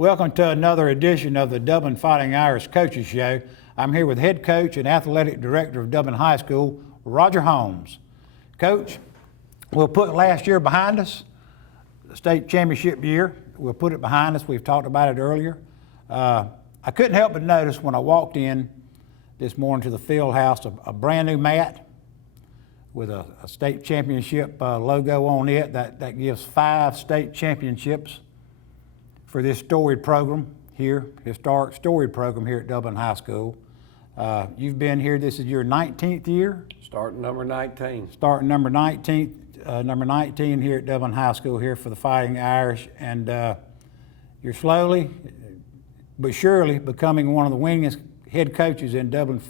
Welcome to another edition of the Dublin Fighting Irish Coaches Show. I'm here with head coach and athletic director of Dublin High School, Roger Holmes. Coach, we'll put last year behind us, the state championship year. We'll put it behind us. We've talked about it earlier. I couldn't help but notice when I walked in this morning to the field house a brand new mat with a state championship logo on it. That gives 5 state championships for this storied program here, historic storied program here at Dublin High School. You've been here, this is your 19th year? Starting number 19. Starting number 19 here at Dublin High School here for the Fighting Irish, and you're slowly but surely becoming one of the winningest head coaches in Dublin,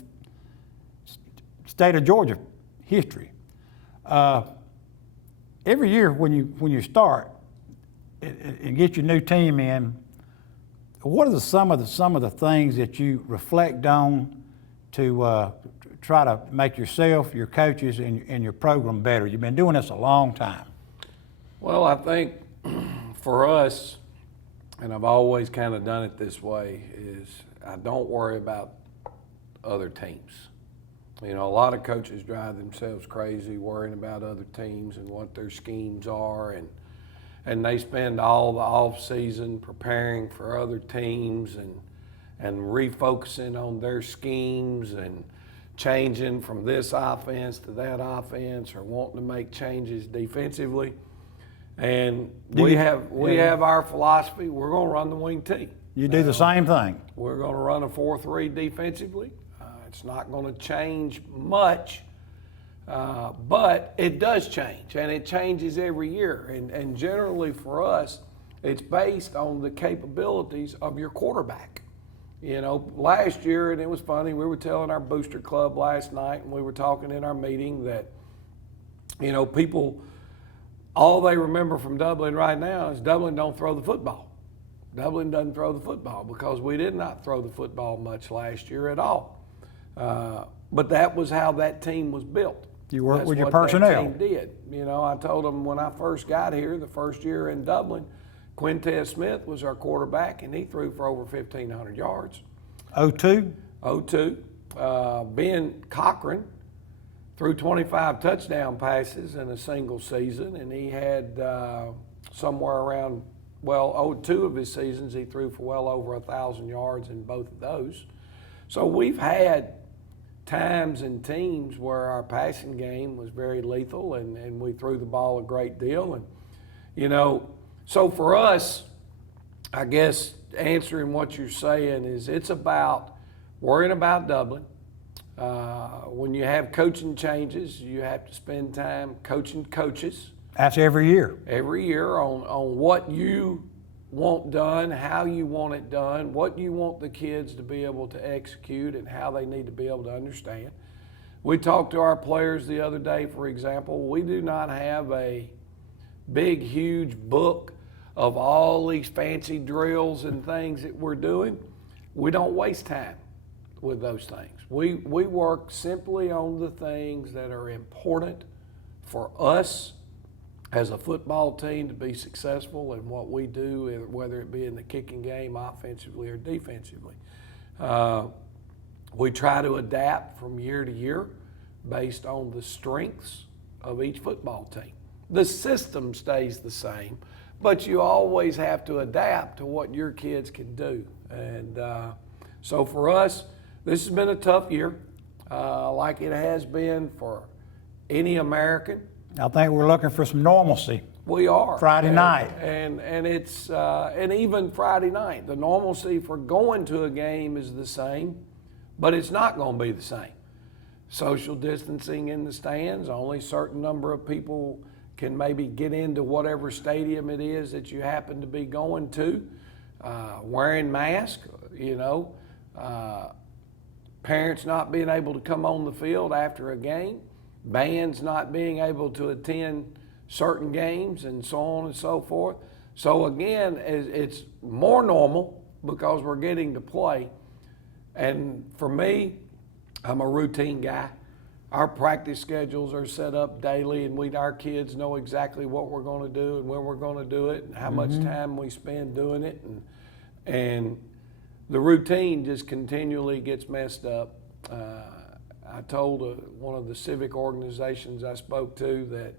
state of Georgia history. Every year when you start and get your new team in, what are some of the things that you reflect on to try to make yourself, your coaches, and your program better? You've been doing this a long time. Well, I think for us, and I've always kind of done it this way, is I don't worry about other teams. You know, a lot of coaches drive themselves crazy worrying about other teams and what their schemes are, and they spend all the off season preparing for other teams and refocusing on their schemes and changing from this offense to that offense or wanting to make changes defensively. And we have our philosophy. We're going to run the wing T. You do the same thing. We're going to run a 4-3 defensively. It's not going to change much, but it does change, and it changes every year. And generally for us, it's based on the capabilities of your quarterback. You know, last year, and it was funny, we were telling our booster club last night, and we were talking in our meeting that, you know, people, all they remember from Dublin right now is Dublin don't throw the football. Dublin doesn't throw the football because we did not throw the football much last year at all. But that was how that team was built. You worked with your personnel. personnel. That team did. You know, I told them when I first got here, the first year in Dublin, Quintez Smith was our quarterback, and he threw for over 1,500 yards. 02? 02. Ben Cochran threw 25 touchdown passes in a single season, and he had somewhere around, 2 of his seasons he threw for well over 1,000 yards in both of those. So we've had times and teams where our passing game was very lethal and we threw the ball a great deal. And, you know, so for us, I guess answering what you're saying is it's about worrying about Dublin. When you have coaching changes, you have to spend time coaching coaches. That's every year. Every year on what you want done, how you want it done, what you want the kids to be able to execute, and how they need to be able to understand. We talked to our players the other day, for example. We do not have a big, huge book of all these fancy drills and things that we're doing. We don't waste time with those things. We work simply on the things that are important for us as a football team to be successful in what we do, whether it be in the kicking game, offensively or defensively. We try to adapt from year to year based on the strengths of each football team. The system stays the same, but you always have to adapt to what your kids can do. And so for us, this has been a tough year, like it has been for any American. I think we're looking for some normalcy. We are. Friday night. And it's and even Friday night, the normalcy for going to a game is the same, but it's not going to be the same. Social distancing in the stands, only a certain number of people can maybe get into whatever stadium it is that you happen to be going to. Wearing masks, you know, parents not being able to come on the field after a game. Bands not being able to attend certain games and so on and so forth. So again, it's more normal because we're getting to play. And for me, I'm a routine guy. Our practice schedules are set up daily, and our kids know exactly what we're going to do and when we're going to do it and how much time we spend doing it. And And the routine just continually gets messed up. I told one of the civic organizations I spoke to that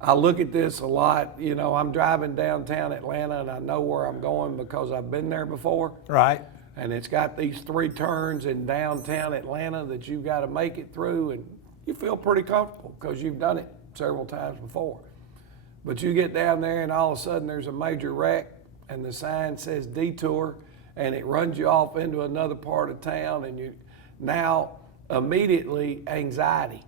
I look at this a lot. You know, I'm driving downtown Atlanta and I know where I'm going because I've been there before. Right. And it's got these 3 turns in downtown Atlanta that you've got to make it through, and you feel pretty comfortable because you've done it several times before. But you get down there and all of a sudden there's a major wreck and the sign says detour and it runs you off into another part of town, and you now immediately anxiety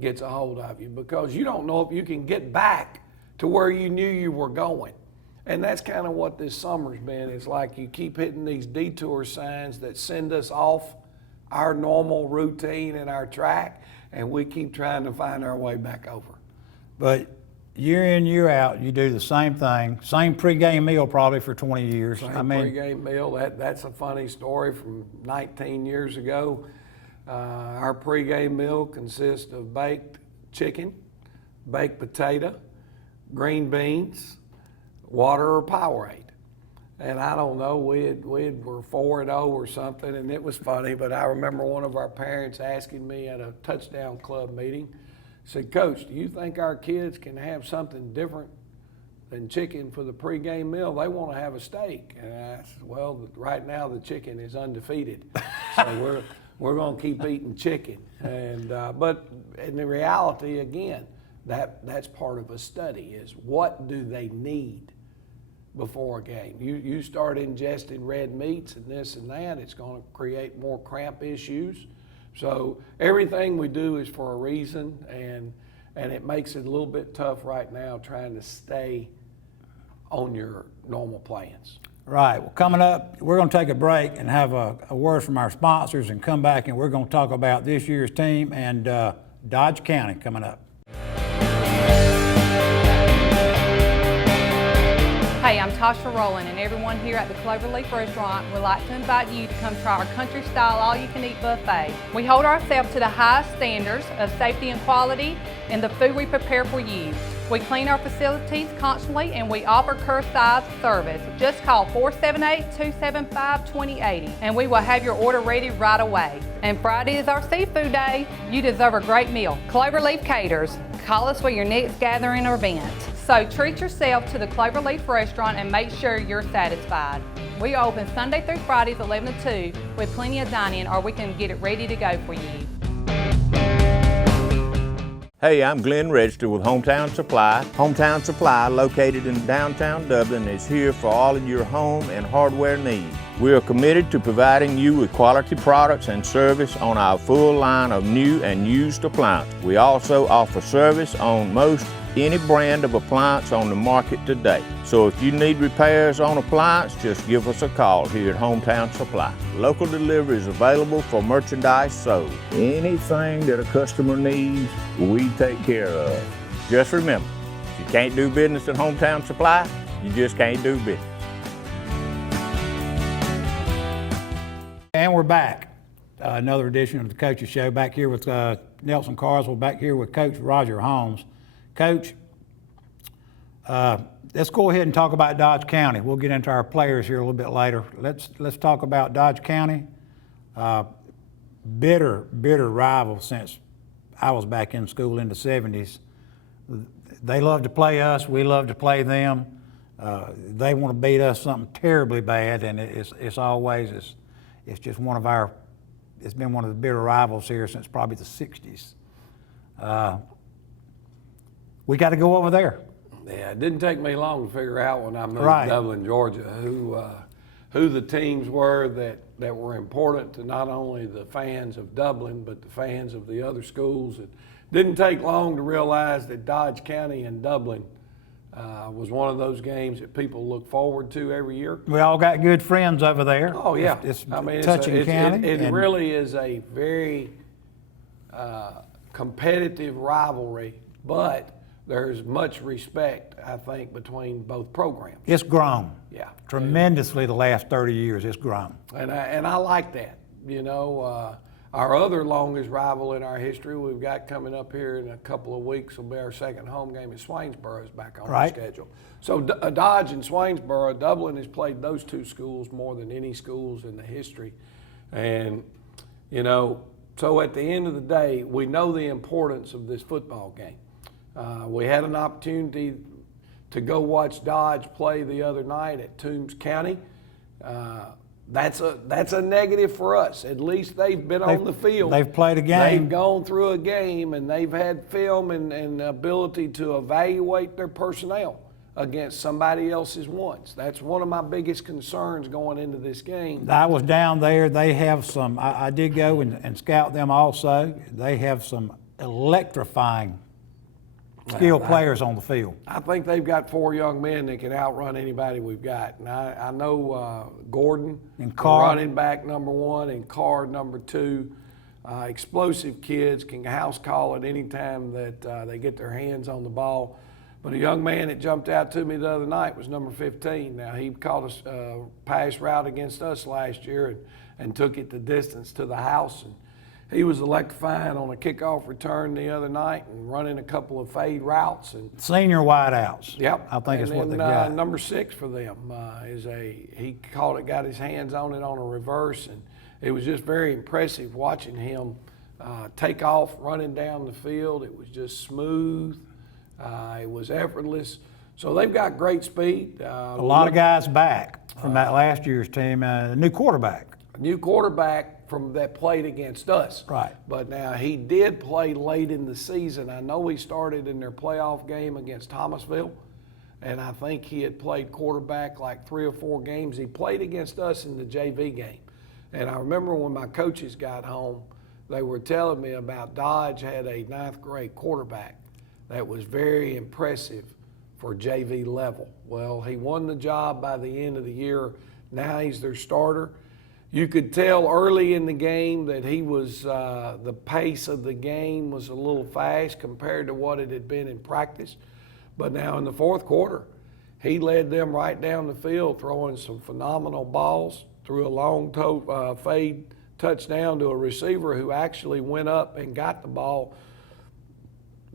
gets a hold of you because you don't know if you can get back to where you knew you were going. And that's kind of what this summer's been. It's like you keep hitting these detour signs that send us off our normal routine and our track, and we keep trying to find our way back over. But year in, year out, you do the same thing, same pregame meal probably for 20 years. Same pregame meal. That's a funny story from 19 years ago. Our pregame meal consists of baked chicken, baked potato, green beans, water or Powerade. And I don't know, we were 4-0 or something, and it was funny, but I remember one of our parents asking me at a touchdown club meeting, said, "Coach, do you think our kids can have something different than chicken for the pregame meal? They want to have a steak." And I said, "Well, right now the chicken is undefeated, so we're going to keep eating chicken." And but in the reality, again, that's part of a study is what do they need before a game. You start ingesting red meats and this and that, it's going to create more cramp issues. So everything we do is for a reason, and it makes it a little bit tough right now trying to stay on your normal plans. Right. Well, coming up, we're going to take a break and have a word from our sponsors and come back, and we're going to talk about this year's team and Dodge County coming up. Hey, I'm Tasha Rowland, and everyone here at the Cloverleaf Restaurant would like to invite you to come try our country-style all-you-can-eat buffet. We hold ourselves to the highest standards of safety and quality in the food we prepare for you. We clean our facilities constantly, and we offer curbside service. Just call 478-275-2080, and we will have your order ready right away. And Friday is our seafood day. You deserve a great meal. Cloverleaf Caters. Call us for your next gathering or event. So treat yourself to the Cloverleaf Restaurant and make sure you're satisfied. We are open Sunday through Fridays 11 to 2 with plenty of dining, or we can get it ready to go for you. Hey, I'm Glenn Register with Hometown Supply. Hometown Supply, located in downtown Dublin, is here for all of your home and hardware needs. We are committed to providing you with quality products and service on our full line of new and used appliances. We also offer service on most any brand of appliance on the market today. So if you need repairs on appliance, just give us a call here at Hometown Supply. Local delivery is available for merchandise sold. Anything that a customer needs, we take care of. Just remember, if you can't do business at Hometown Supply, you just can't do business. And we're back. Another edition of the Coaches Show. Back here with Nelson Carswell, back here with Coach Roger Holmes. Coach, let's go ahead and talk about Dodge County. We'll get into our players here a little bit later. Let's talk about Dodge County. Bitter rival since I was back in school in the 70s. They love to play us. We love to play them. They want to beat us something terribly bad, and it's just it's been one of the bitter rivals here since probably the 60s. We got to go over there. Yeah, it didn't take me long to figure out when I moved Right. to Dublin, Georgia, who the teams were that were important to not only the fans of Dublin, but the fans of the other schools. It didn't take long to realize that Dodge County and Dublin was one of those games that people look forward to every year. We all got good friends over there. Oh, yeah. It's it's touching county. It really is a very competitive rivalry, but there's much respect, I think, between both programs. It's grown. Yeah. Tremendously the last 30 years, it's grown. And I like that. You know, Our other longest rival in our history we've got coming up here in a couple of weeks will be our second home game. Is Swainsboro is back on the schedule. So Dodge and Swainsboro, Dublin has played those two schools more than any schools in the history. And, you know, so at the end of the day, we know the importance of this football game. We had an opportunity to go watch Dodge play the other night at Toombs County. That's a negative for us. At least they've been on the field. They've played a game. They've gone through a game, and they've had film and ability to evaluate their personnel against somebody else's ones. That's one of my biggest concerns going into this game. I was down there. They have some, I did go and scout them also. They have some electrifying skilled players on the field. I think they've got 4 young men that can outrun anybody we've got. And I know Gordon, And Carr. running back number 1, and Carr number 2. Explosive kids, can house call at any time that they get their hands on the ball. But a young man that jumped out to me the other night was number 15. Now, he caught a pass route against us last year and took it the distance to the house. And he was electrifying on a kickoff return the other night and running a couple of fade routes. And Senior wideouts. yep, I think and it's what then, they got. Number 6 for them he caught it, got his hands on it on a reverse, and it was just very impressive watching him take off running down the field. It was just smooth. It was effortless. So they've got great speed. A lot of guys back from that last year's team. New quarterback. A new quarterback from that played against us. Right. But now he did play late in the season. I know he started in their playoff game against Thomasville, and I think he had played quarterback like 3 or 4 games. He played against us in the JV game. And I remember when my coaches got home, they were telling me about Dodge had a 9th grade quarterback that was very impressive for JV level. Well, he won the job by the end of the year. Now he's their starter. You could tell early in the game that he was, the pace of the game was a little fast compared to what it had been in practice. But now in the 4th quarter, he led them right down the field, throwing some phenomenal balls, threw a long fade touchdown to a receiver who actually went up and got the ball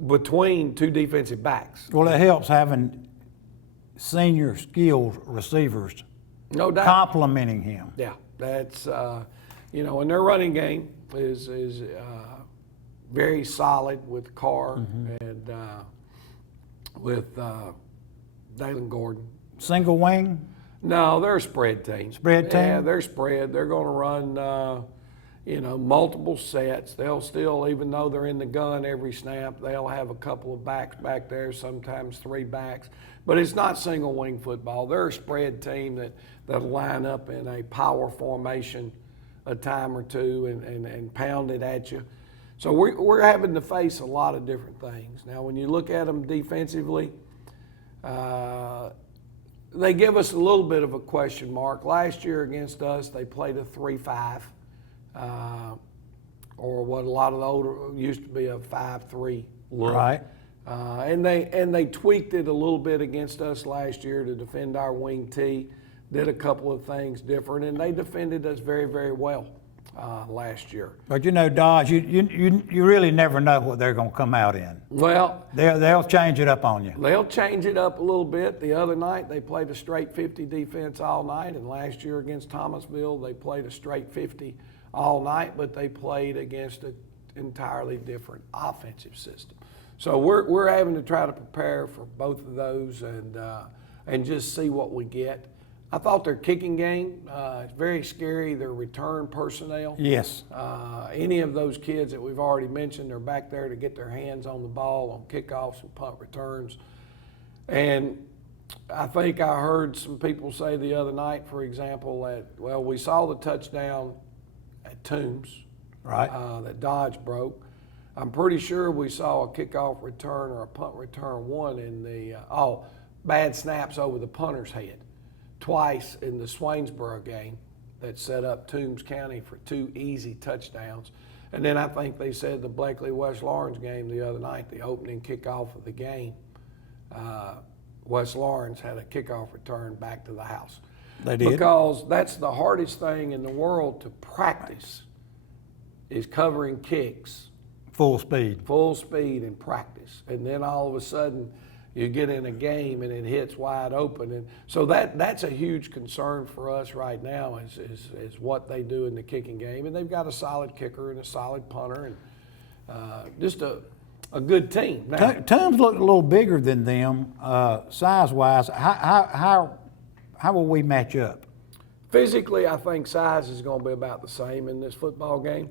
between 2 defensive backs. Well, it helps having senior skilled receivers No doubt. complimenting him. Yeah, that's, and their running game is very solid with Carr and with Dalen Gordon. Single wing? No, they're a spread team. Spread team? Yeah, they're spread. They're going to run, multiple sets. They'll still, even though they're in the gun every snap, they'll have a couple of backs back there, sometimes 3 backs. But it's not single wing football. They're a spread team that'll line up in a power formation a time or two and pound it at you. So we're having to face a lot of different things. Now, when you look at them defensively, they give us a little bit of a question mark. Last year against us, they played a 3-5. Or what a lot of the older used to be a 5-3 look. Right. And they tweaked it a little bit against us last year to defend our wing T. Did a couple of things different, and they defended us very, very well last year. But Dodge, you really never know what they're going to come out in. Well, They'll change it up on you. they'll change it up a little bit. The other night they played a straight 50 defense all night, and last year against Thomasville they played a straight 50 all night, but they played against an entirely different offensive system. So we're having to try to prepare for both of those and just see what we get. I thought their kicking game is very scary. Their return personnel. Yes. Any of those kids that we've already mentioned are back there to get their hands on the ball on kickoffs and punt returns. And I think I heard some people say the other night, for example, that, well, we saw the touchdown at Toombs, Right. that Dodge broke. I'm pretty sure we saw a kickoff return or a punt return one in the, bad snaps over the punter's head twice in the Swainsboro game that set up Toombs County for 2 easy touchdowns. And then I think they said the Blakely-West Lawrence game the other night, the opening kickoff of the game, West Lawrence had a kickoff return back to the house. They did. Because that's the hardest thing in the world to practice is covering kicks Full speed. full speed in practice, and then all of a sudden you get in a game and it hits wide open, and so that's a huge concern for us right now is what they do in the kicking game, and they've got a solid kicker and a solid punter and just a good team. Now, Tums look a little bigger than them size-wise. How will we match up? physically, I think size is going to be about the same in this football game.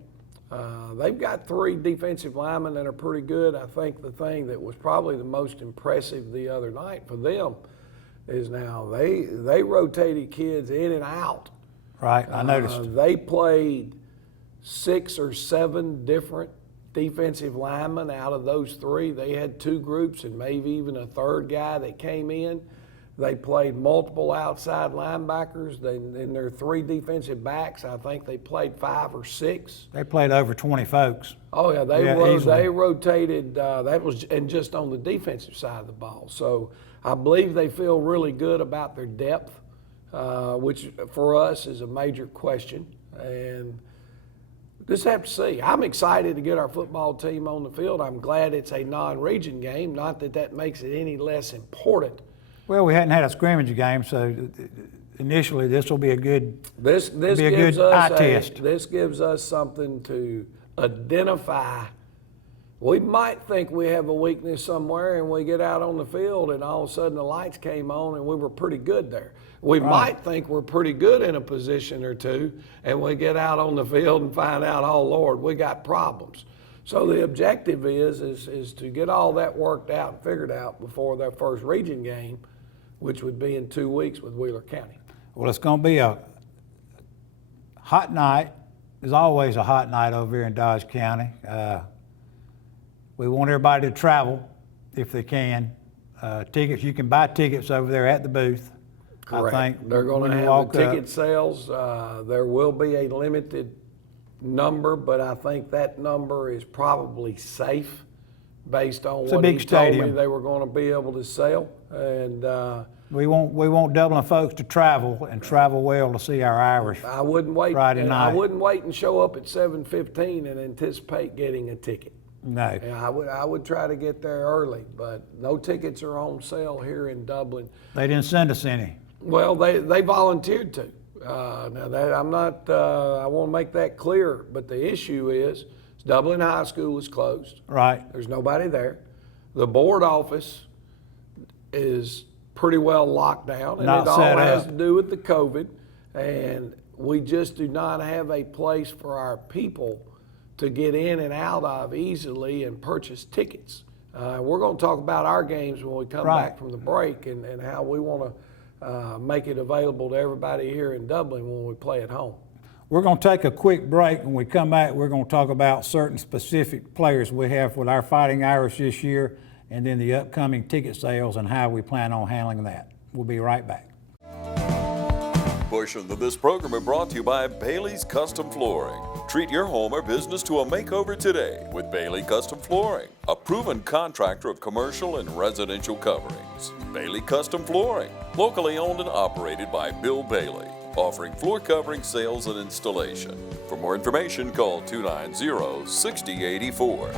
They've got 3 defensive linemen that are pretty good. I think the thing that was probably the most impressive the other night for them is now they rotated kids in and out. Right, I noticed. They played 6 or 7 different defensive linemen out of those 3. They had 2 groups and maybe even a third guy that came in. They played multiple outside linebackers. In their 3 defensive backs, I think they played 5 or 6. They played over 20 folks. Oh yeah, easily. they rotated. That was and just on the defensive side of the ball. So I believe they feel really good about their depth, which for us is a major question. And just have to see. I'm excited to get our football team on the field. I'm glad it's a non-region game. Not that that makes it any less important. Well, we hadn't had a scrimmage game, so initially this will be a good This be a gives good us eye test. This gives us something to identify. We might think we have a weakness somewhere, and we get out on the field, and all of a sudden the lights came on, and we were pretty good there. We might think we're pretty good in a position or two, and we get out on the field and find out, oh Lord, we got problems. So the objective is to get all that worked out and figured out before their first region game, which would be in 2 weeks with Wheeler County. Well, it's going to be a hot night. There's always a hot night over here in Dodge County. We want everybody to travel if they can. Tickets, you can buy tickets over there at the booth. Correct. I think They're going when to you have walk the up. ticket sales. There will be a limited number, but I think that number is probably safe based on It's a what big he told me stadium. they were going to be able to sell. And We want Dublin folks to travel and travel well to see our Irish. I wouldn't wait. Friday and night. I wouldn't wait and show up at 7:15 and anticipate getting a ticket. No. Yeah, I would try to get there early, but no tickets are on sale here in Dublin. They didn't send us any. Well, they volunteered to. Now that I'm not, I want to make that clear. But the issue is, Dublin High School is closed. Right. There's nobody there. The board office is pretty well locked down, and Not it all set has up. to do with the COVID. And we just do not have a place for our people to get in and out of easily and purchase tickets. We're going to talk about our games when we come Right. back from the break and how we want to make it available to everybody here in Dublin when we play at home. We're going to take a quick break. When we come back, we're going to talk about certain specific players we have with our Fighting Irish this year, and then the upcoming ticket sales and how we plan on handling that. We'll be right back. Portions of this program are brought to you by Bailey's Custom Flooring. Treat your home or business to a makeover today with Bailey Custom Flooring, a proven contractor of commercial and residential coverings. Bailey Custom Flooring, locally owned and operated by Bill Bailey, offering floor covering sales and installation. For more information, call 290-6084.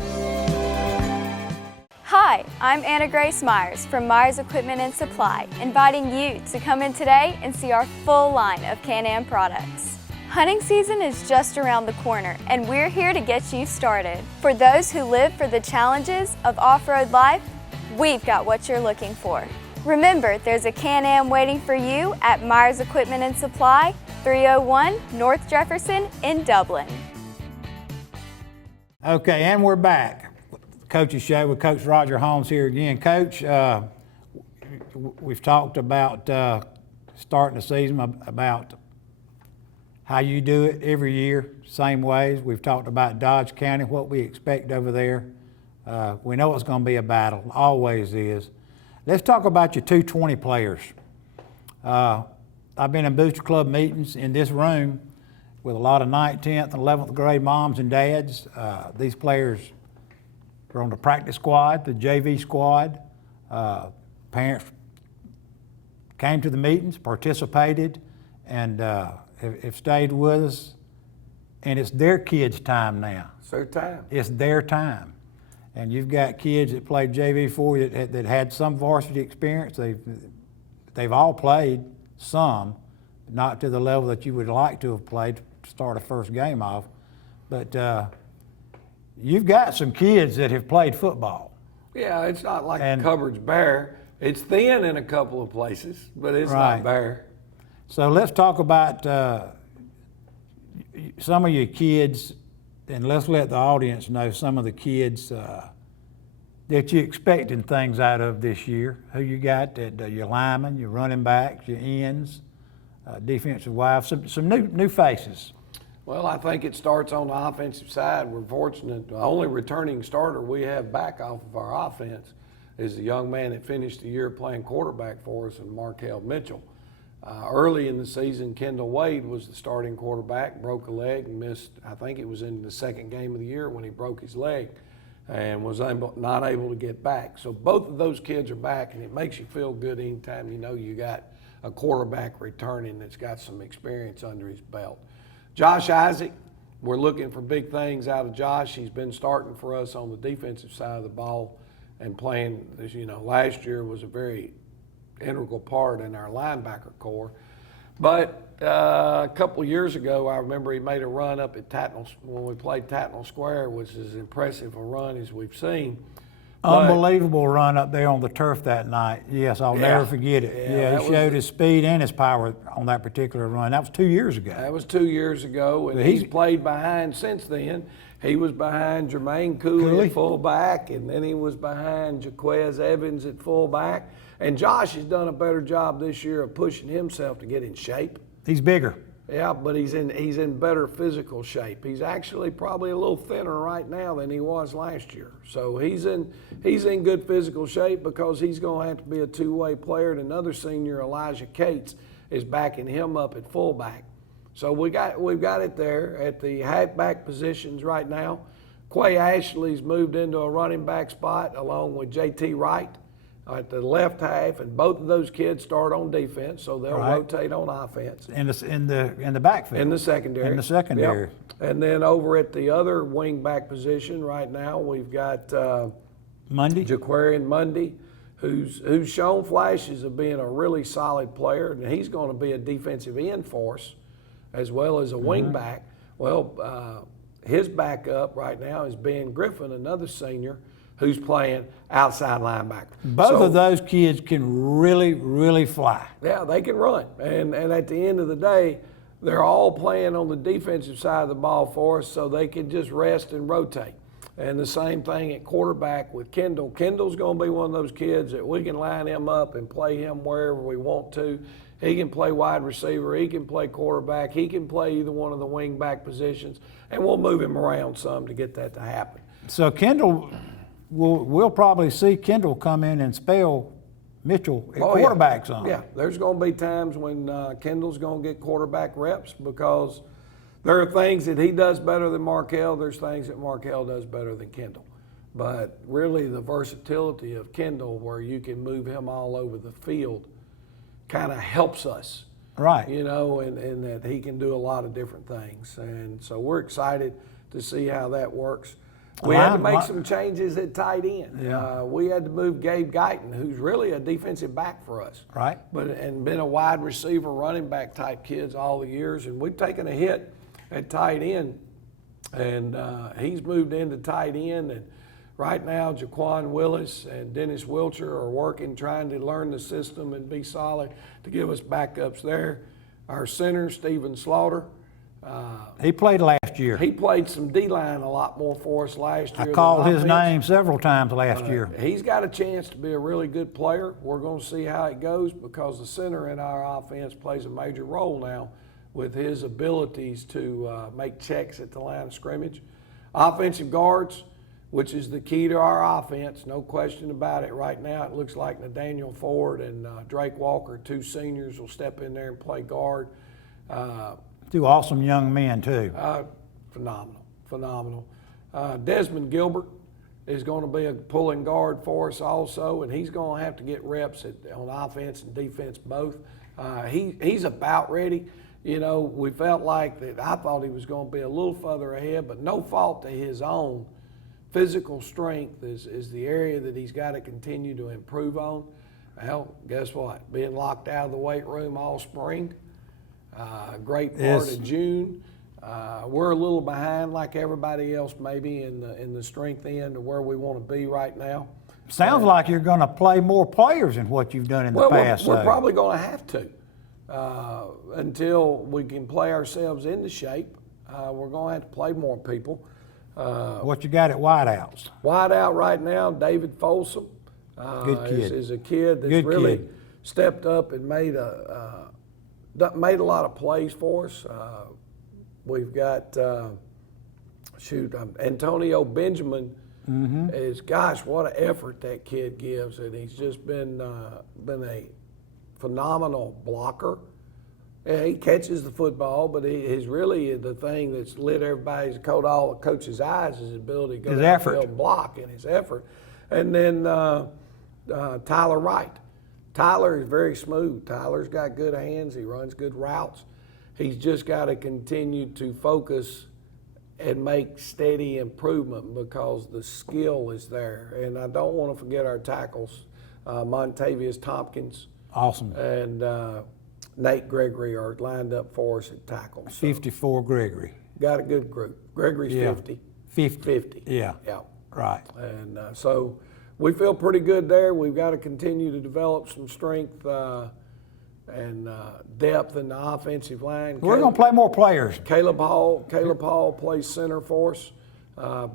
Hi, I'm Anna Grace Myers from Myers Equipment and Supply, inviting you to come in today and see our full line of Can-Am products. Hunting season is just around the corner, and we're here to get you started. For those who live for the challenges of off-road life, we've got what you're looking for. Remember, there's a Can-Am waiting for you at Myers Equipment and Supply, 301 North Jefferson in Dublin. Okay, and we're back. Coach's Show with Coach Roger Holmes here again. Coach, we've talked about starting the season, about how you do it every year, same ways. We've talked about Dodge County, what we expect over there. We know it's going to be a battle, always is. Let's talk about your 220 players. I've been in Booster Club meetings in this room with a lot of 9th, 10th, and 11th grade moms and dads. These players are on the practice squad, the JV squad. Parents came to the meetings, participated, and have stayed with us and it's their kids' time now. It's their time. It's their time. And you've got kids that played JV for you that had some varsity experience. They've all played some, not to the level that you would like to have played to start a first game off. But you've got some kids that have played football. Yeah, it's not like And- the cupboard's bare. It's thin in a couple of places, but it's Right. not bare. So let's talk about some of your kids, and let's let the audience know some of the kids that you're expecting things out of this year. Who you got? Your linemen, your running backs, your ends, defensive wives, some new faces. Well, I think it starts on the offensive side. We're fortunate. The only returning starter we have back off of our offense is a young man that finished the year playing quarterback for us, and Markel Mitchell. Early in the season, Kendall Wade was the starting quarterback, broke a leg and missed, I think it was in the second game of the year when he broke his leg and was not able to get back. So both of those kids are back, and it makes you feel good anytime you know you got a quarterback returning that's got some experience under his belt. Josh Isaac, we're looking for big things out of Josh. He's been starting for us on the defensive side of the ball and playing, as you know, last year was a very integral part in our linebacker core. But a couple of years ago, I remember he made a run up at Tatnall when we played Tatnall Square, which is as impressive a run as we've seen. But- Unbelievable run up there on the turf that night. Yes, I'll never forget it. Yeah, Yeah, that he was showed the- his speed and his power on that particular run. That was 2 years ago. That was 2 years ago, and But he's he's- played behind since then. He was behind Jermaine Cooley Cooley. at fullback, and then he was behind Jaquez Evans at fullback. And Josh has done a better job this year of pushing himself to get in shape. He's bigger. Yeah, but he's in better physical shape. He's actually probably a little thinner right now than he was last year. So he's in good physical shape because he's going to have to be a two-way player. And another senior, Elijah Cates, is backing him up at fullback. So we've got it there at the halfback positions right now. Quay Ashley's moved into a running back spot along with J.T. Wright at the left half, and both of those kids start on defense, so they'll Right. rotate on offense. In the backfield. In the secondary. In the secondary. Yep. And then over at the other wing back position right now, we've got Monday. Jaquarian Mundy, who's shown flashes of being a really solid player, and he's going to be a defensive end for us as well as a wing back. Well, his backup right now is Ben Griffin, another senior, who's playing outside linebacker. Both So- of those kids can really, really fly. Yeah, they can run. And at the end of the day, they're all playing on the defensive side of the ball for us, so they can just rest and rotate. And the same thing at quarterback with Kendall. Kendall's going to be one of those kids that we can line him up and play him wherever we want to. He can play wide receiver. He can play quarterback. He can play either one of the wing back positions. And we'll move him around some to get that to happen. So Kendall, we'll probably see Kendall come in and spell Mitchell at Oh, yeah. quarterback some. Yeah, there's going to be times when Kendall's going to get quarterback reps because there are things that he does better than Markel. There's things that Markel does better than Kendall. But really the versatility of Kendall, where you can move him all over the field, kind of helps us. Right. You know, and that he can do a lot of different things. And so we're excited to see how that works. We had to make some changes at tight end. Yeah. We had to move Gabe Guyton, who's really a defensive back for us. Right. And been a wide receiver, running back type kids all the years. And we've taken a hit at tight end. And he's moved into tight end. And right now, Jaquan Willis and Dennis Wilcher are working, trying to learn the system and be solid to give us backups there. Our center, Stephen Slaughter, He played last year. he played some D-line a lot more for us last year. I than called his offense. name several times last year. He's got a chance to be a really good player. We're going to see how it goes because the center in our offense plays a major role now with his abilities to make checks at the line of scrimmage. Offensive guards, which is the key to our offense, no question about it. Right now it looks like Nathaniel Ford and Drake Walker, two seniors, will step in there and play guard. Two awesome young men, too. Phenomenal. Desmond Gilbert is going to be a pulling guard for us also, and he's going to have to get reps on offense and defense both. He's about ready. you know, we felt like that. I thought he was going to be a little further ahead, but no fault to his own. Physical strength is the area that he's got to continue to improve on. Well, guess what? Being locked out of the weight room all spring, great part of June. We're a little behind, like everybody else, maybe in the strength end of where we want to be right now. Sounds like you're going to play more players than what you've done in the past. We're probably going to have to until we can play ourselves into shape. We're going to have to play more people. What you got at wideouts? Wideout right now, David Folsom. Good kid. Is a kid that's really stepped up and made a lot of plays for us. We've got Antonio Benjamin. Is, gosh, what an effort that kid gives, and he's just been a phenomenal blocker. Yeah, he catches the football, but he's really the thing that's lit everybody's all the coach's eyes is his ability to go downfield and block and his effort. And then Tyler Wright. Tyler is very smooth. Tyler's got good hands. He runs good routes. He's just got to continue to focus and make steady improvement because the skill is there. And I don't want to forget our tackles, Montavious Tompkins. Awesome. And Nate Gregory are lined up for us at tackle. So 54 Gregory. got a good group. Gregory's 50. 50. Yeah. Yeah. Right. And so we feel pretty good there. We've got to continue to develop some strength and depth in the offensive line. We're going to play more players. Caleb Hall plays center for us.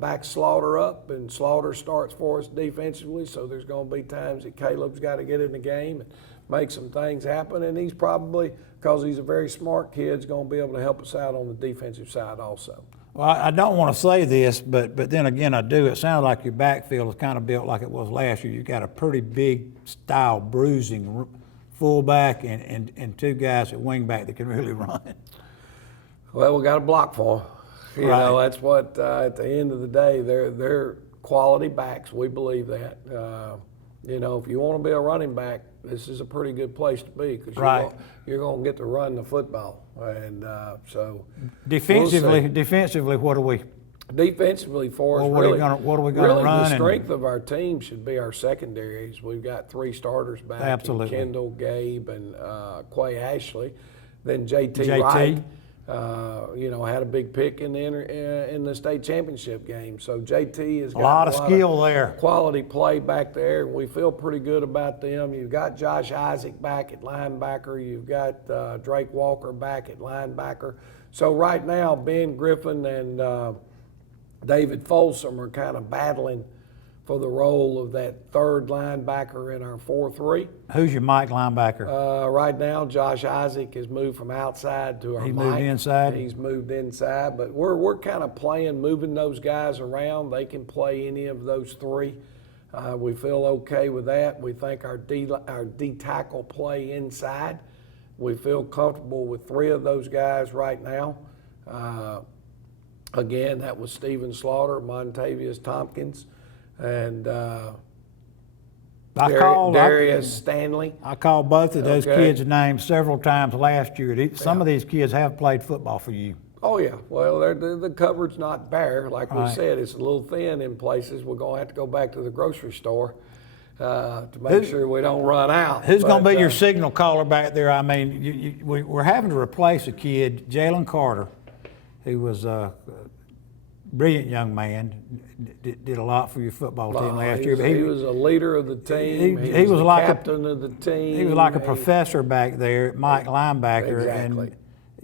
Backs Slaughter up, and Slaughter starts for us defensively. So there's going to be times that Caleb's got to get in the game and make some things happen. And he's probably, because he's a very smart kid, is going to be able to help us out on the defensive side also. Well, I don't want to say this, but then again I do. It sounds like your backfield is kind of built like it was last year. You've got a pretty big style bruising fullback and two guys at wingback that can really run. Well, we got to block for them. You Right. know, that's what, at the end of the day, they're quality backs. We believe that. You know, if you want to be a running back, this is a pretty good place to be because you're going to get to run the football. And so Defensively, what are we? Defensively for us, Well, what are we gonna run? The strength of our team should be our secondaries. We've got three starters back. Absolutely. Kendall, Gabe, and Quay Ashley. Then JT Wright. You know, had a big pick in the state championship game. So JT has got A lot of skill there. Quality play back there, and we feel pretty good about them. You've got Josh Isaac back at linebacker. You've got Drake Walker back at linebacker. So right now, Ben Griffin and David Folsom are kind of battling for the role of that third linebacker in our 4-3. Who's your Mike linebacker? Right now, Josh Isaac has moved from outside to our He Mike. moved inside? He's moved inside, but we're kind of playing, moving those guys around. They can play any of those three. We feel okay with that. We think our D tackle play inside. We feel comfortable with three of those guys right now. Again, that was Stephen Slaughter, Montavious Tompkins, and Darius Stanley. I called both of those kids' names several times last year. Some of these kids have played football for you. Oh, yeah. Well, the cupboard's not bare. Like we said, it's a little thin in places. We're going to have to go back to the grocery store to make sure we don't run out. Who's going to be your signal caller back there? I mean, we're having to replace a kid, Jalen Carter, who was a brilliant young man, did a lot for your football team last year. But he was a leader of the team. He was like captain of the team. He was like a professor back there, Mike linebacker. Exactly. And,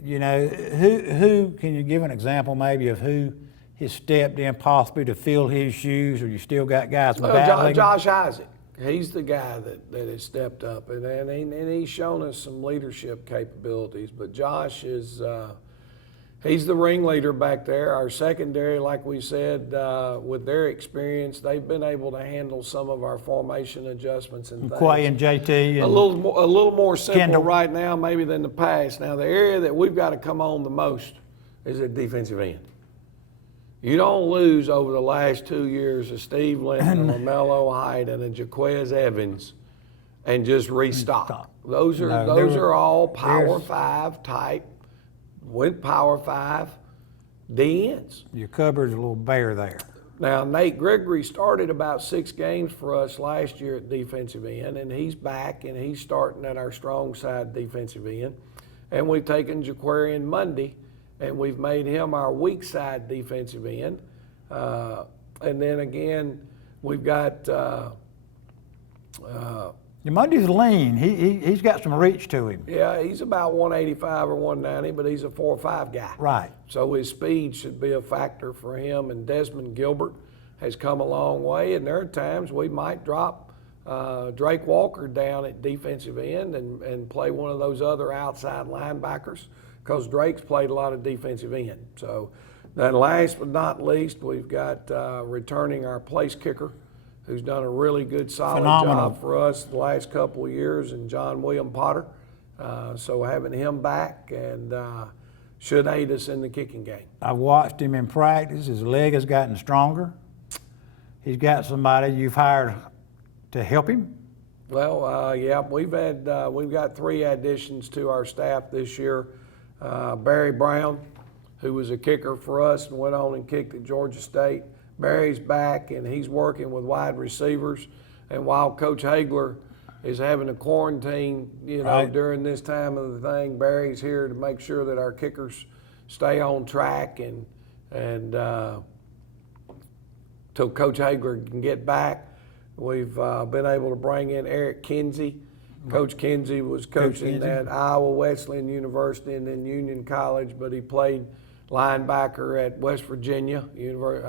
you know, who can you give an example maybe of who has stepped in possibly to fill his shoes, or you still got guys battling? Josh Isaac. He's the guy that has stepped up, and he's shown us some leadership capabilities. But Josh is he's the ringleader back there. Our secondary, like we said, with their experience, they've been able to handle some of our formation adjustments and things. Quay and JT. A little more simple Kendall. right now maybe than the past. Now, the area that we've got to come on the most is at defensive end. You don't lose over the last 2 years of Steve Linton, LaMelo Hyde, and a Jaquez Evans and just restock. Those are all Power 5 type with Power 5 DNs. Your cupboard's a little bare there. Now, Nate Gregory started about 6 games for us last year at defensive end, and he's back, and he's starting at our strong side defensive end. And we've taken Jaquarian Monday, and we've made him our weak side defensive end. And then again, we've got Your Monday's lean. He's got some reach to him. yeah, he's about 185 or 190, but he's a 4.5 guy. Right. So his speed should be a factor for him. And Desmond Gilbert has come a long way. And there are times we might drop Drake Walker down at defensive end and play one of those other outside linebackers, because Drake's played a lot of defensive end. So then last but not least, we've got returning our place kicker, who's done a really good, solid Phenomenal. job for us the last couple of years, and John William Potter. So having him back and should aid us in the kicking game. I've watched him in practice. His leg has gotten stronger. He's got somebody you've hired to help him. Well, yeah, we've got 3 additions to our staff this year. Barry Brown, who was a kicker for us and went on and kicked at Georgia State. Barry's back, and he's working with wide receivers. And while Coach Hagler is having a quarantine, Right. during this time of the thing, Barry's here to make sure that our kickers stay on track and till Coach Hagler can get back. We've been able to bring in Eric Kinsey. Coach Kinsey was coaching Kinsey. at Iowa Wesleyan University and then Union College, but he played linebacker at West Virginia.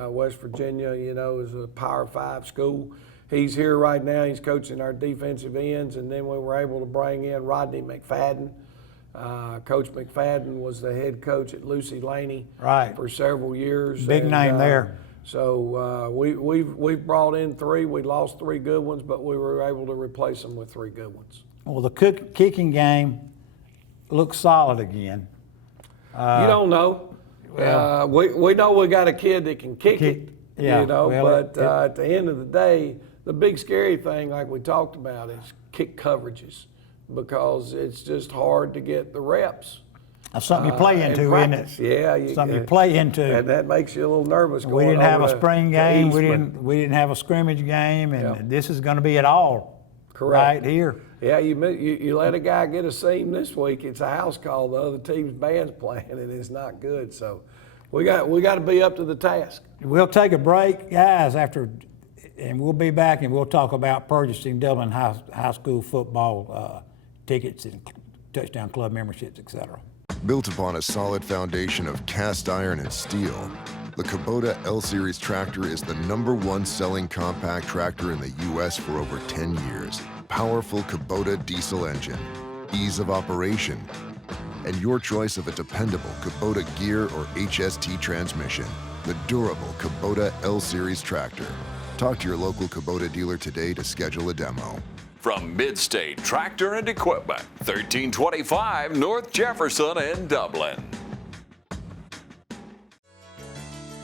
West Virginia, is a Power 5 school. He's here right now. He's coaching our defensive ends, and then we were able to bring in Rodney McFadden. Coach McFadden was the head coach at Lucy Laney Right. for several years. Big name there. So we've brought in 3. We lost 3 good ones, but we were able to replace them with 3 good ones. Well, the kicking game looks solid again. You don't know. We know we got a kid that can kick it, yeah, well, but at the end of the day, the big scary thing, like we talked about, is kick coverages, because it's just hard to get the reps. That's something you play in into, practice. isn't it? Yeah, Something you play into. and that makes you a little nervous. We going didn't have a over to- spring to game. Eastman. We didn't have a scrimmage game, and Yeah. this is going to be it all. Correct. Right here. Yeah, you let a guy get a seam this week, it's a house call. The other team's band's playing, and it's not good. So we got to be up to the task. We'll take a break, guys, and we'll be back, and we'll talk about purchasing Dublin High School football tickets and touchdown club memberships, etc. Built upon a solid foundation of cast iron and steel, the Kubota L-Series tractor is the #1 selling compact tractor in the U.S. for over 10 years. Powerful Kubota diesel engine, ease of operation, and your choice of a dependable Kubota gear or HST transmission. The durable Kubota L-Series tractor. Talk to your local Kubota dealer today to schedule a demo. From Midstate Tractor and Equipment, 1325 North Jefferson in Dublin.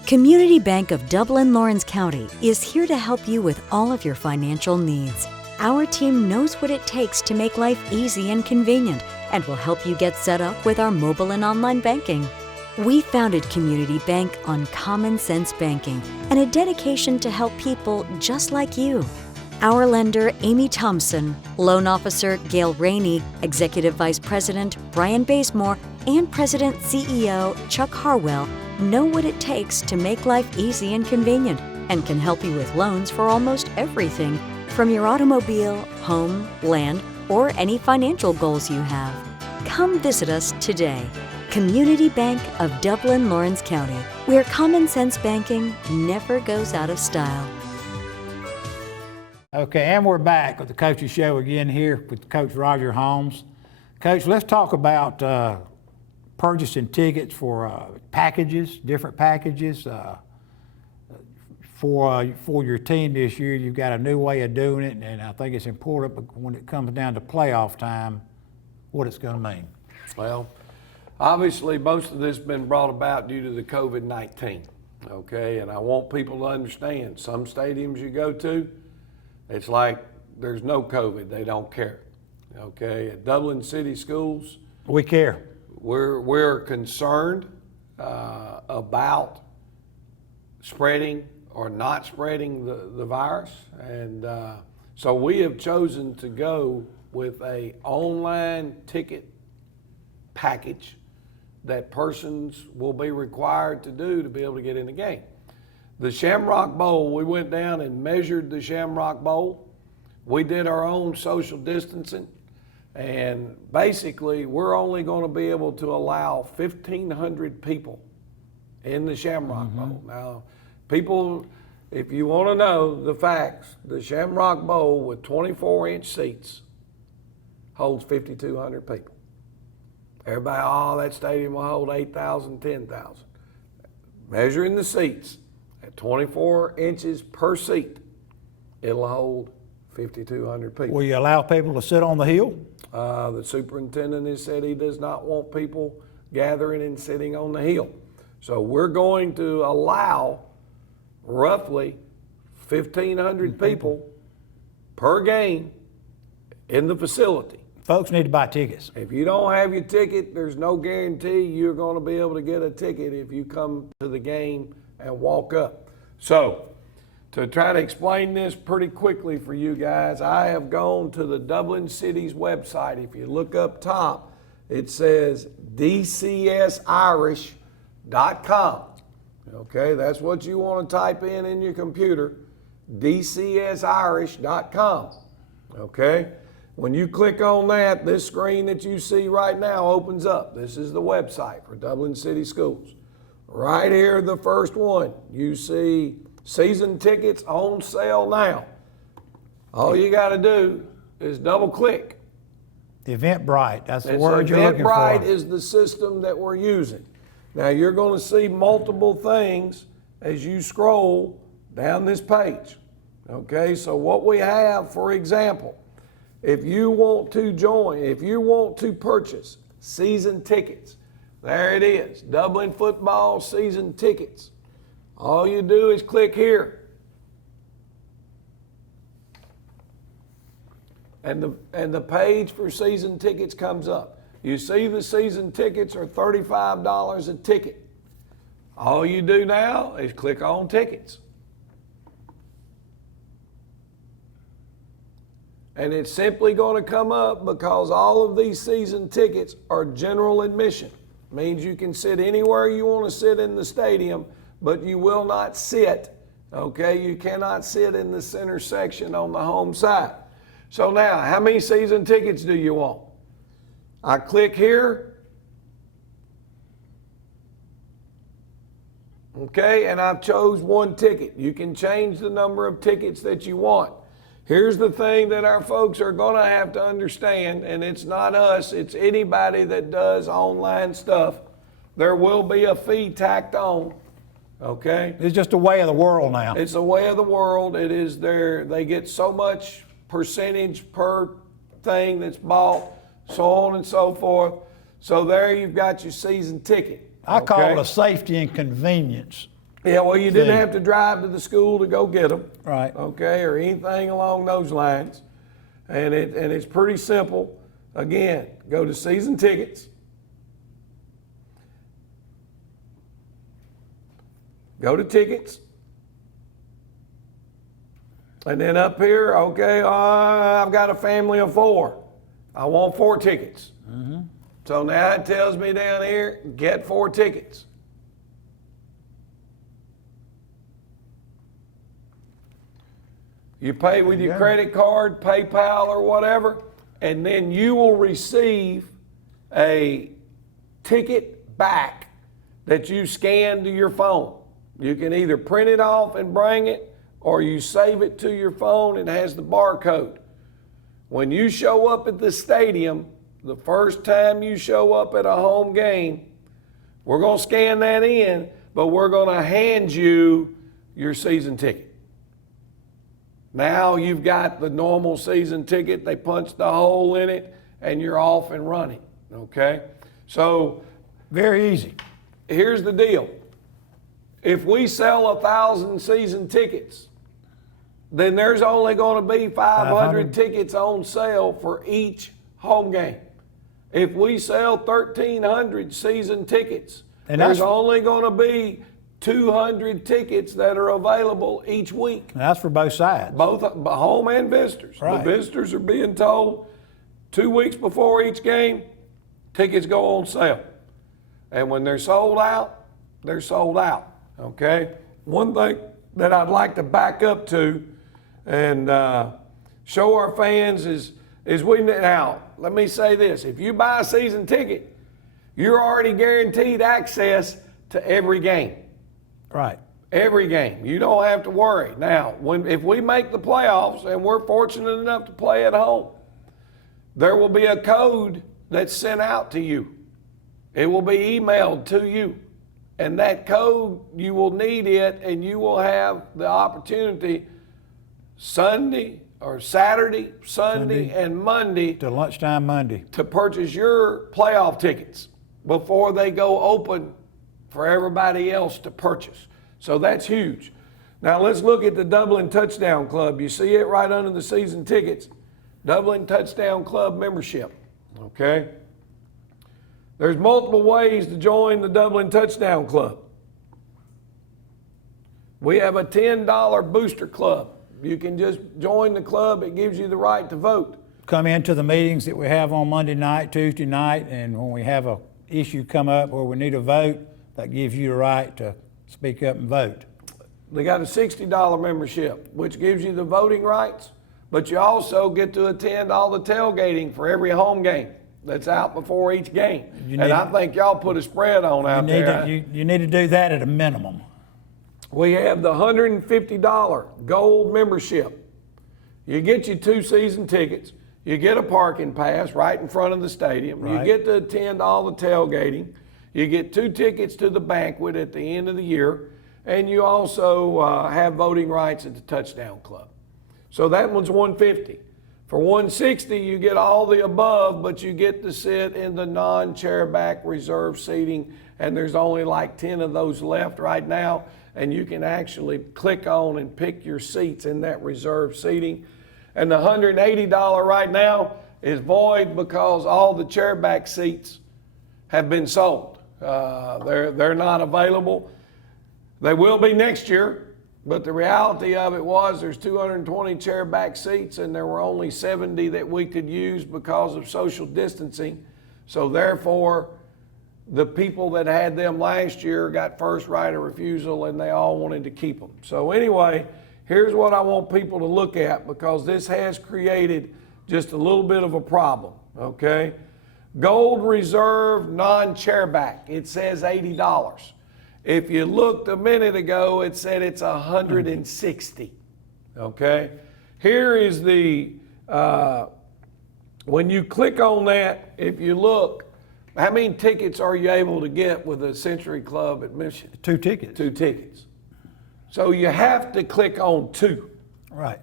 Community Bank of Dublin, Lawrence County is here to help you with all of your financial needs. Our team knows what it takes to make life easy and convenient and will help you get set up with our mobile and online banking. We founded Community Bank on common sense banking and a dedication to help people just like you. Our lender, Amy Thompson, loan officer, Gail Rainey, executive vice president, Brian Bazemore, and president CEO, Chuck Harwell, know what it takes to make life easy and convenient and can help you with loans for almost everything from your automobile, home, land, or any financial goals you have. Come visit us today. Community Bank of Dublin, Lawrence County, where common sense banking never goes out of style. Okay, and we're back with the Coach's Show again here with Coach Roger Holmes. Coach, let's talk about purchasing tickets for packages, different packages. For your team this year, you've got a new way of doing it, and I think it's important when it comes down to playoff time, what it's going to mean. Well, obviously, most of this has been brought about due to the COVID-19, okay? And I want people to understand, some stadiums you go to, it's like there's no COVID, they don't care, okay? At Dublin City Schools, We care. we're concerned about spreading or not spreading the virus, and so we have chosen to go with a online ticket package that persons will be required to do to be able to get in the game. The Shamrock Bowl, we went down and measured the Shamrock Bowl. We did our own social distancing, and basically we're only going to be able to allow 1,500 people in the Shamrock Bowl. Now, people, if you want to know the facts, the Shamrock Bowl with 24-inch seats holds 5,200 people. Everybody, oh, that stadium will hold 8,000, 10,000. Measuring the seats at 24 inches per seat, it'll hold 5,200 people. Will you allow people to sit on the hill? The superintendent has said he does not want people gathering and sitting on the hill. So we're going to allow roughly 1,500 people per game in the facility. Folks need to buy tickets. If you don't have your ticket, there's no guarantee you're going to be able to get a ticket if you come to the game and walk up. So, to try to explain this pretty quickly for you guys, I have gone to the Dublin City's website. If you look up top, it says dcsirish.com. Okay, that's what you want to type in your computer, dcsirish.com. Okay? When you click on that, this screen that you see right now opens up. This is the website for Dublin City Schools. Right here, the first one, you see season tickets on sale now. All you got to do is double click. Eventbrite, that's the And word so you're looking for. Eventbrite is the system that we're using. Now you're going to see multiple things as you scroll down this page. Okay, so what we have, for example, if you want to join, if you want to purchase season tickets, there it is, Dublin football season tickets. All you do is click here. And the page for season tickets comes up. You see the season tickets are $35 a ticket. All you do now is click on tickets. And it's simply going to come up because all of these season tickets are general admission. Means you can sit anywhere you want to sit in the stadium, but you will not sit, okay? You cannot sit in the center section on the home side. So now, how many season tickets do you want? I click here, okay, and I've chose one ticket. You can change the number of tickets that you want. Here's the thing that our folks are going to have to understand, and it's not us, it's anybody that does online stuff. There will be a fee tacked on, okay? It's just a way of the world now. It's a way of the world. It is they get so much percentage per thing that's bought, so on and so forth. So there you've got your season ticket. I call it a safety and convenience. Yeah, well, you didn't have to drive to the school to go get them. Right. Okay, or anything along those lines. And it's pretty simple. Again, go to season tickets. Go to tickets. And then up here, okay, I've got a family of 4. I want 4 tickets. Mm-hmm. So now it tells me down here, get 4 tickets. You pay with your credit card, PayPal, or whatever, and then you will receive a ticket back that you scan to your phone. You can either print it off and bring it, or you save it to your phone and it has the barcode. When you show up at the stadium, the first time you show up at a home game, we're going to scan that in, but we're going to hand you your season ticket. Now you've got the normal season ticket. They punch the hole in it and you're off and running, okay? So very easy. Here's the deal. If we sell 1,000 season tickets, then there's only going to be 500 tickets on sale for each home game. If we sell 1,300 season tickets, And there's that's- only going to be 200 tickets that are available each week. And that's for both sides. Both home and visitors. Right. The visitors are being told 2 weeks before each game, tickets go on sale. And when they're sold out, they're sold out, okay? One thing that I'd like to back up to and show our fans is now, let me say this. If you buy a season ticket, you're already guaranteed access to every game. Right. Every game. You don't have to worry. Now, if we make the playoffs and we're fortunate enough to play at home, there will be a code that's sent out to you. It will be emailed to you. And that code, you will need it, and you will have the opportunity Sunday or Saturday, Sunday, and Monday To lunchtime Monday. to purchase your playoff tickets before they go open for everybody else to purchase. So that's huge. Now let's look at the Dublin Touchdown Club. You see it right under the season tickets. Dublin Touchdown Club membership, okay? There's multiple ways to join the Dublin Touchdown Club. We have a $10 booster club. You can just join the club. It gives you the right to vote. Come into the meetings that we have on Monday night, Tuesday night, and when we have a issue come up where we need a vote, that gives you the right to speak up and vote. They got a $60 membership, which gives you the voting rights, but you also get to attend all the tailgating for every home game that's out before each game. And I think y'all put a spread on out there. You need to do that at a minimum. We have the $150 gold membership. You get your 2 season tickets. You get a parking pass right in front of the stadium. Right. You get to attend all the tailgating. You get 2 tickets to the banquet at the end of the year. And you also have voting rights at the Touchdown Club. So that one's $150. For $160, you get all the above, but you get to sit in the non-chairback reserve seating, and there's only like 10 of those left right now, and you can actually click on and pick your seats in that reserve seating. And the $180 right now is void because all the chairback seats have been sold. They're not available. They will be next year. But the reality of it was there's 220 chairback seats and there were only 70 that we could use because of social distancing. So therefore, the people that had them last year got first right of refusal and they all wanted to keep them. So anyway, here's what I want people to look at because this has created just a little bit of a problem, okay? Gold Reserve non-chairback, it says $80. If you looked a minute ago, it said it's $160, okay? Here is the, when you click on that, if you look, how many tickets are you able to get with a Century Club admission? 2 tickets. 2 tickets. So you have to click on 2. Right.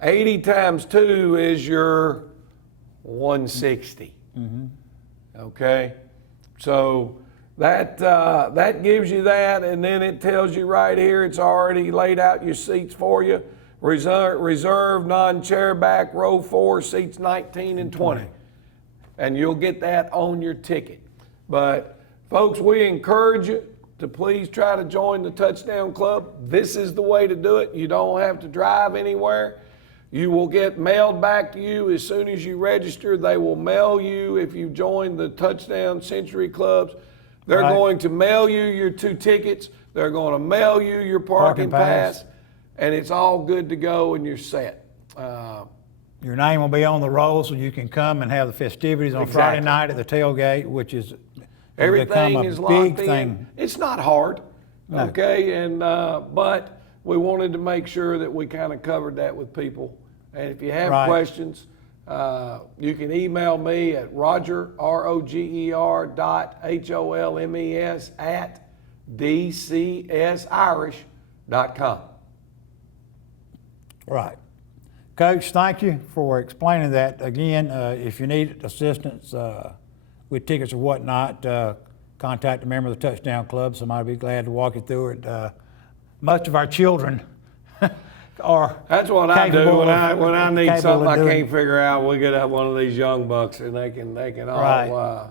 80 times 2 is your 160. Okay? So that gives you that, and then it tells you right here, it's already laid out your seats for you. Reserve non-chairback, row 4, seats 19 and 20. And you'll get that on your ticket. But folks, we encourage you to please try to join the Touchdown Club. This is the way to do it. You don't have to drive anywhere. You will get mailed back to you as soon as you register. They will mail you if you join the Touchdown Century Clubs. They're going to mail you your 2 tickets. They're going to mail you your parking pass. And it's all good to go and you're set. Your name will be on the roll so you can come and have the festivities on Friday night at the tailgate, which is everything become a is big locked thing. in. It's not hard, okay? And but we wanted to make sure that we kind of covered that with people. And if you have questions, you can email me at Roger, ROGER.HOLMES @DCSIrish.com. Right. Coach, thank you for explaining that. Again, if you need assistance with tickets or whatnot, contact a member of the Touchdown Club. Somebody will be glad to walk you through it. Most of our children are That's what I do capable when of- I need capable something of I doing- can't figure out. We get up one of these young bucks and they can all Right.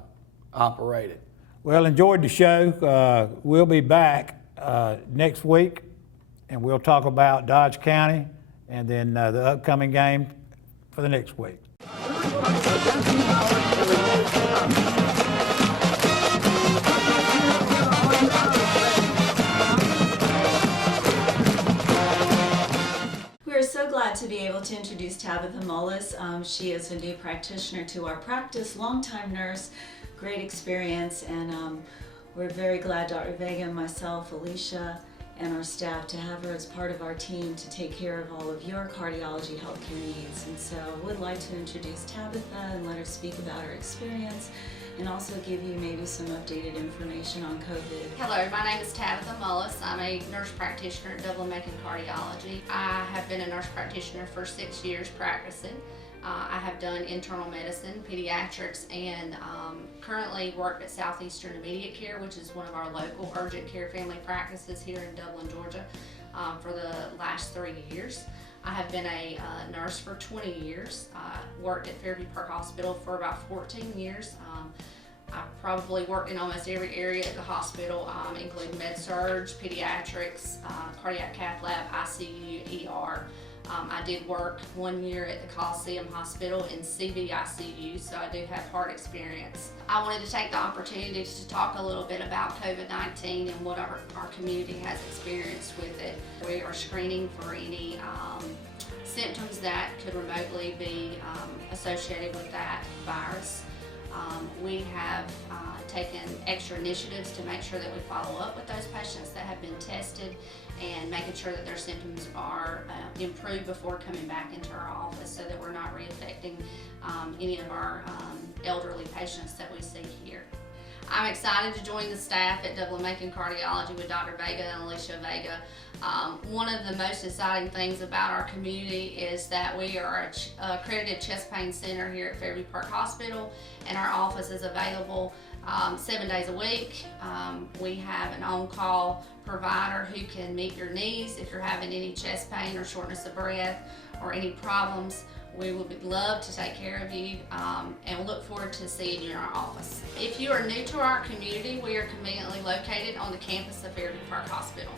operate it. Well, enjoyed the show. We'll be back next week, and we'll talk about Dodge County and then the upcoming game for the next week. We are so glad to be able to introduce Tabitha Mullis. She is a new practitioner to our practice, longtime nurse, great experience, and we're very glad, Dr. Vega and myself, Alicia, and our staff to have her as part of our team to take care of all of your cardiology healthcare needs. And so I would like to introduce Tabitha and let her speak about her experience and also give you maybe some updated information on COVID. Hello, my name is Tabitha Mullis. I'm a nurse practitioner at Dublin Cardiology. I have been a nurse practitioner for 6 years practicing. I have done internal medicine, pediatrics, and currently work at Southeastern Immediate Care, which is one of our local urgent care family practices here in Dublin, Georgia, for the last 3 years. I have been a nurse for 20 years. Worked at Fairview Park Hospital for about 14 years. I probably worked in almost every area at the hospital, including med-surg, pediatrics, cardiac cath lab, ICU, ER. I did work 1 year at the Coliseum Hospital in CVICU, so I do have heart experience. I wanted to take the opportunity to talk a little bit about COVID-19 and what our community has experienced with it. We are screening for any symptoms that could remotely be associated with that virus. We have taken extra initiatives to make sure that we follow up with those patients that have been tested and making sure that their symptoms are improved before coming back into our office so that we're not reinfecting any of our elderly patients that we see here. I'm excited to join the staff at Dublin Cardiology with Dr. Vega and Alicia Vega. One of the most exciting things about our community is that we are an accredited chest pain center here at Fairview Park Hospital, and our office is available 7 days a week. We have an on-call provider who can meet your needs if you're having any chest pain or shortness of breath or any problems. We would love to take care of you and look forward to seeing you in our office. If you are new to our community, we are conveniently located on the campus of Fairview Park Hospital.